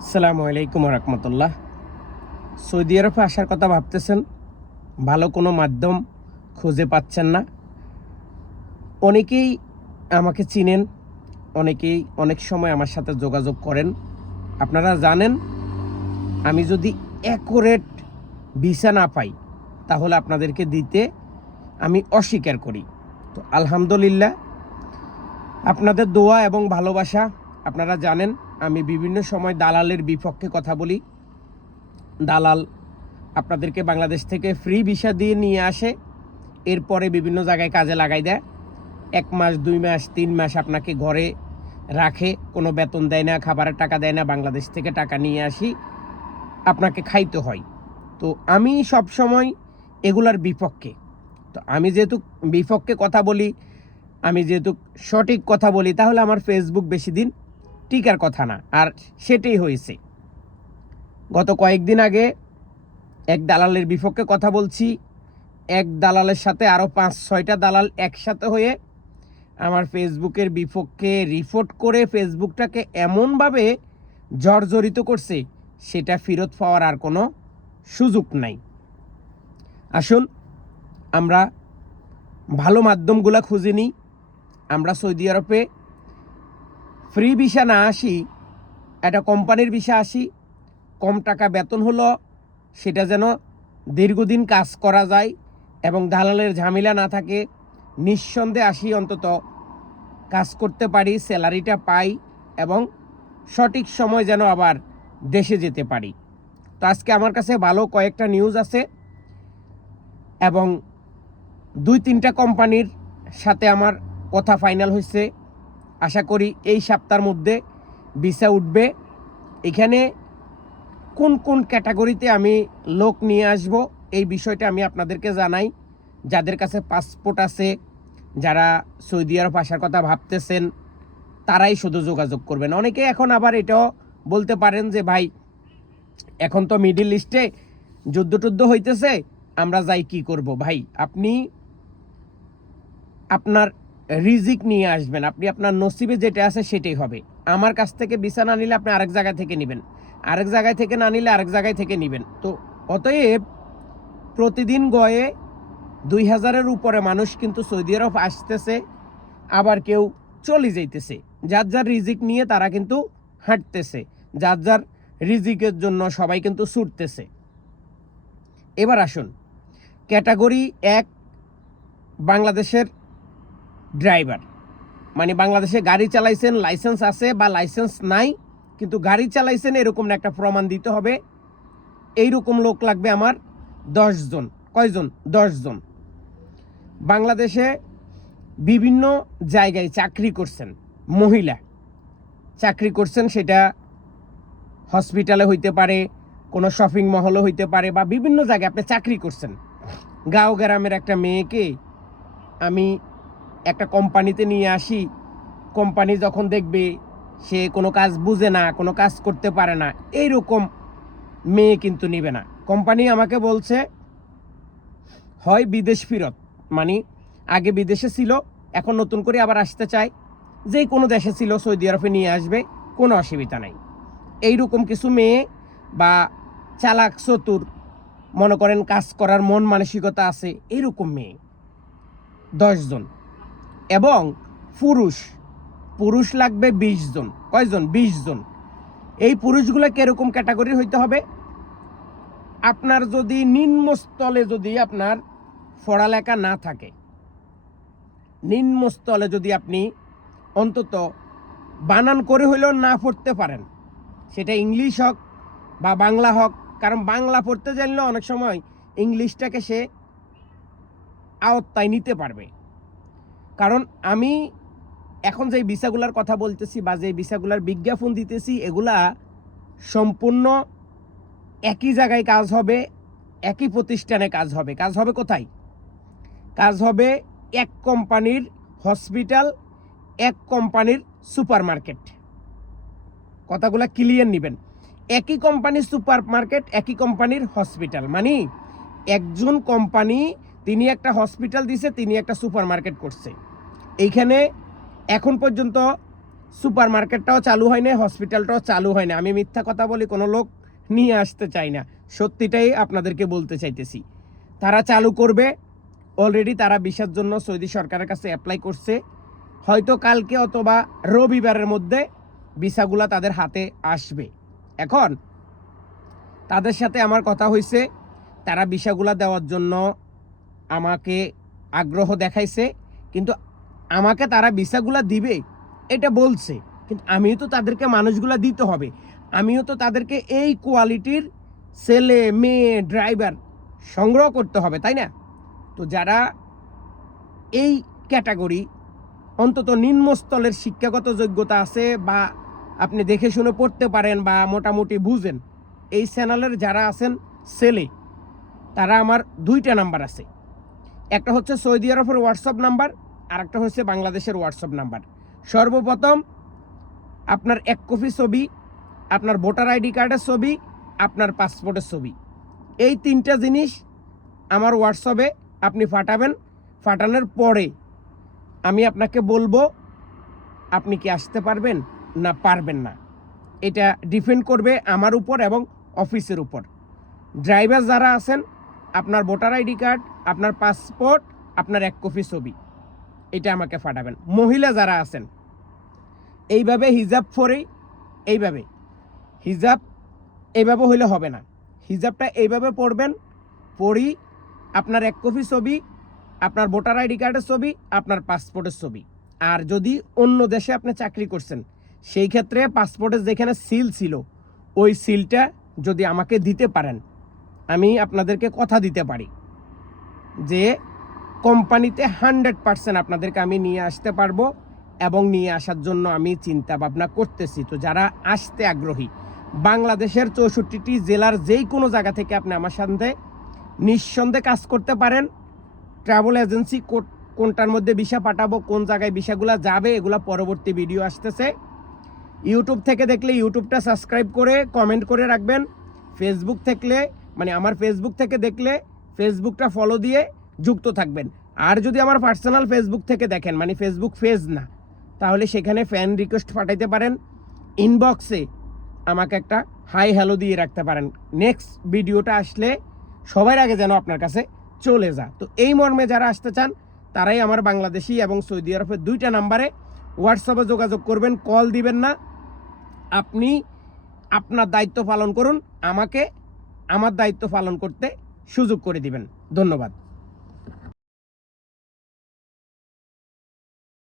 আসসালামু আলাইকুম রহমতুল্লাহ। সৌদি আরবে আসার কথা ভাবতেছেন, ভালো কোনো মাধ্যম খুঁজে পাচ্ছেন না। অনেকেই আমাকে চিনেন, অনেকেই অনেক সময় আমার সাথে যোগাযোগ করেন। আপনারা জানেন, আমি যদি অ্যাকুরেট ভিসা না পাই তাহলে আপনাদেরকে দিতে আমি অস্বীকার করি। তো আলহামদুলিল্লাহ, আপনাদের দোয়া এবং ভালোবাসা, আপনারা জানেন আমি বিভিন্ন সময় দালালের বিপক্ষে কথা বলি। দালাল আপনাদেরকে বাংলাদেশ থেকে ফ্রি ভিসা দিয়ে নিয়ে আসে, এরপরে বিভিন্ন জায়গায় কাজে লাগাই দেয়। 1 মাস 2 মাস 3 মাস আপনাকে ঘরে রাখে, কোনো বেতন দেয় না, খাবারের টাকা দেয় না, বাংলাদেশ থেকে টাকা নিয়ে আসি, আপনাকে খাইতে হয়। তো আমি সব সময় এগুলার বিপক্ষে। তো আমি যেহেতু বিপক্ষে কথা বলি, আমি যেহেতু সঠিক কথা বলি, তাহলে আমার ফেসবুক বেশি দিন টিকার কথা না। আর সেটাই হয়েছে। গত কয়েকদিন আগে এক দালালের বিপক্ষে কথা বলছি, এক দালালের সাথে আরও 5-6টা দালাল একসাথে হয়ে আমার ফেসবুকের বিপক্ষে রিপোর্ট করে ফেসবুকটাকে এমনভাবে জর্জরিত করছে, সেটা ফেরত পাওয়ার আর কোনো সুযোগ নাই। আসুন আমরা ভালো মাধ্যমগুলো খুঁজে নিই। আমরা সৌদি আরবে ফ্রি ভিসা না আসি, একটা কোম্পানির ভিসা আসি, কম টাকা বেতন হলো, সেটা যেন দীর্ঘদিন কাজ করা যায় এবং দালালের ঝামেলা না থাকে, নিঃসন্দেহে আসি, অন্তত কাজ করতে পারি, স্যালারিটা পাই এবং সঠিক সময় যেন আবার দেশে যেতে পারি। তো আজকে আমার কাছে ভালো কয়েকটা নিউজ আছে এবং 2-3টা কোম্পানির সাথে আমার কথা ফাইনাল হয়েছে। আশা করি এই সপ্তাহের মধ্যে ভিসা উঠবে। এখানে কোন কোন ক্যাটাগরিতে আমি লোক নিয়ে আসব, এই বিষয়টা আমি আপনাদেরকে জানাই। যাদের কাছে পাসপোর্ট আছে, যারা সৌদি আরব আসার কথা ভাবতেছেন, তারাই শুধু যোগাযোগ করবেন। অনেকে এখন আবার এটাও বলতে পারেন যে ভাই, এখন তো মিডল ইস্টে যুদ্ধ হইতেছে, আমরা যাই কি করব। ভাই, আপনি আপনার রিজিক নিয়ে আসবেন, আপনি আপনার নসিবে যেটা আছে সেটাই হবে। আমার কাছ থেকে ভিসা না নিলে আপনি আরেক জায়গা থেকে নেবেন, আরেক জায়গায় থেকে না নিলে আরেক জায়গায় থেকে নেবেন। তো অতএব প্রতিদিন গয়ে 2000-এর উপরে মানুষ কিন্তু সৌদি আরব আসতেছে, আবার কেউ চলে যাইতেছে। যার যার রিজিক নিয়ে তারা কিন্তু হাঁটতেছে, যার যার রিজিকের জন্য সবাই কিন্তু ছুটতেছে। এবার আসুন, ক্যাটাগরি 1, বাংলাদেশের ড্রাইভার, মানে বাংলাদেশে গাড়ি চালাইছেন, লাইসেন্স আছে বা লাইসেন্স নাই, কিন্তু গাড়ি চালাইছেন এরকম একটা প্রমাণ দিতে হবে। এইরকম লোক লাগবে আমার 10 জন। কয়জন? 10 জন। বাংলাদেশে বিভিন্ন জায়গায় চাকরি করছেন, মহিলা চাকরি করছেন, সেটা হসপিটালে হইতে পারে, কোনো শপিং মহলে হইতে পারে, বা বিভিন্ন জায়গায় আপনি চাকরি করছেন। গাঁও গ্রামের একটা মেয়েকে আমি একটা কোম্পানিতে নিয়ে আসি, কোম্পানি যখন দেখবে সে কোনো কাজ বুঝে না, কোনো কাজ করতে পারে না, এইরকম মেয়ে কিন্তু নেবে না। কোম্পানি আমাকে বলছে হয় বিদেশ ফেরত, মানে আগে বিদেশে ছিল, এখন নতুন করে আবার আসতে চায়, যে কোনো দেশে ছিল সৌদি আরবে নিয়ে আসবে, কোনো অসুবিধা নাই। এইরকম কিছু মেয়ে বা চালাক চতুর, মনে করেন কাজ করার মন মানসিকতা আছে, এইরকম মেয়ে 10 জন। এবং পুরুষ লাগবে 20 জন। কয়জন? 20 জন। এই পুরুষগুলো কিরকম ক্যাটাগরির হইতে হবে? আপনার যদি নিম্নস্থলে যদি আপনার পড়ালেখা না থাকে, নিম্নস্থলে যদি আপনি অন্তত বানান করে হইলেও না পড়তে পারেন, সেটা ইংলিশ হোক বা বাংলা হোক, কারণ বাংলা পড়তে জানলেও অনেক সময় ইংলিশটাকে সে আওতায় নিতে পারবে। কারণ আমি এখন যে ভিসাগুলার কথা বলতেছি বা যে ভিসাগুলার বিজ্ঞাপন দিতেছি, এগুলা সম্পূর্ণ একই জায়গায় কাজ হবে, একই প্রতিষ্ঠানে কাজ হবে। কাজ হবে কোথায়? কাজ হবে এক কোম্পানির হসপিটাল, এক কোম্পানির সুপার মার্কেট। কথাগুলো ক্লিয়ার নেবেন। একই কোম্পানির সুপার মার্কেট, একই কোম্পানির হসপিটাল, মানে একজন কোম্পানি তিনি একটা হসপিটাল দিছে, তিনি একটা সুপার মার্কেট করছে। এইখানে এখন পর্যন্ত সুপার মার্কেটটাও চালু হয় না, হসপিটালটাও চালু হয় না। আমি মিথ্যা কথা বলি, কোনো লোক নিয়ে আসতে চাই না, সত্যিটাই আপনাদেরকে বলতে চাইতেছি। তারা চালু করবে, অলরেডি তারা ভিসার জন্য সৌদি সরকারের কাছে অ্যাপ্লাই করছে। হয়তো কালকে অথবা রবিবারের মধ্যে ভিসাগুলো তাদের হাতে আসবে। এখন তাদের সাথে আমার কথা হয়েছে, তারা ভিসাগুলো দেওয়ার জন্য আমাকে আগ্রহ দেখাইছে, কিন্তু আমাকে তারা ভিসাগুলো দিবে এটা বলছে, কিন্তু আমিও তো তাদেরকে মানুষগুলো দিতে হবে। আমিও তো তাদেরকে এই কোয়ালিটির ছেলে মেয়ে ড্রাইভার সংগ্রহ করতে হবে, তাই না? তো যারা এই ক্যাটাগরি, অন্তত নিম্নস্তলের শিক্ষাগত যোগ্যতা আছে বা আপনি দেখে শুনে পড়তে পারেন বা মোটামুটি বুঝেন, এই চ্যানেলের যারা আছেন ছেলে, তারা আমার 2টা নাম্বার আছে। একটা হচ্ছে সৌদি আরবের হোয়াটসঅ্যাপ নাম্বার, আর একটা হচ্ছে বাংলাদেশের হোয়াটসঅ্যাপ নাম্বার। সর্বপ্রথম আপনার 1 কপি ছবি, আপনার ভোটার আইডি কার্ডের ছবি, আপনার পাসপোর্টের ছবি, এই 3টা জিনিস আমার হোয়াটসঅ্যাপে আপনি পাঠাবেন। পাঠানোর পরে আমি আপনাকে বলবো আপনি কি আসতে পারবেন না পারবেন না। এটা ডিপেন্ড করবে আমার উপর এবং অফিসের উপর। ড্রাইভার যারা আছেন, আপনার ভোটার আইডি কার্ড, আপনার পাসপোর্ট, আপনার 1 কপি ছবি, এটা আমাকে পাঠাবেন। মহিলা যারা আছেন, এইভাবে হিজাব পরেই, এইভাবে হিজাব এইভাবে হইলে হবে না, হিজাবটা এইভাবে পরবেন। পরি আপনার 1 কপি ছবি, আপনার ভোটার আইডি কার্ডের ছবি, আপনার পাসপোর্টের ছবি। আর যদি অন্য দেশে আপনি চাকরি করছেন, সেই ক্ষেত্রে পাসপোর্টের যেখানে সিল ছিল, ওই সিলটা যদি আমাকে দিতে পারেন, আমি আপনাদেরকে কথা দিতে পারি যে কোম্পানিতে 100% আপনাদেরকে আমি নিয়ে আসতে পারবো এবং নিয়ে আসার জন্য আমি চিন্তা ভাবনা করতেছি। তো যারা আসতে আগ্রহী, বাংলাদেশের 64টি জেলার যেই কোনো জায়গা থেকে আপনি আমার সাথে নিঃসন্দেহে কাজ করতে পারেন। ট্রাভেল এজেন্সি কোনটার মধ্যে ভিসা পাঠাবো, কোন জায়গায় ভিসাগুলো যাবে, এগুলো পরবর্তী ভিডিও আসতেছে। ইউটিউব থেকে দেখলে ইউটিউবটা সাবস্ক্রাইব করে কমেন্ট করে রাখবেন। ফেসবুক থাকলে, মানে আমার ফেসবুক থেকে দেখলে ফেসবুকটা ফলো দিয়ে যুক্ত থাকবেন। আর যদি আমার পার্সোনাল ফেসবুক থেকে দেখেন, মানে ফেসবুক পেজ না, তাহলে সেখানে ফ্যান রিকোয়েস্ট পাঠাইতে পারেন। ইনবক্সে আমাকে একটা হাই হ্যালো দিয়ে রাখতে পারেন। নেক্সট ভিডিওটা আসলে সবার আগে যেন আপনার কাছে চলে যা। তো এই মর্মে যারা আসতে চান, তারাই আমার বাংলাদেশি এবং সৌদি আরবের 2টা নাম্বারে হোয়াটসঅ্যাপে যোগাযোগ করবেন, কল দিবেন না। আপনি আপনার দায়িত্ব পালন করুন, আমাকে আমার দায়িত্ব পালন করতে সুযোগ করে দিবেন। ধন্যবাদ।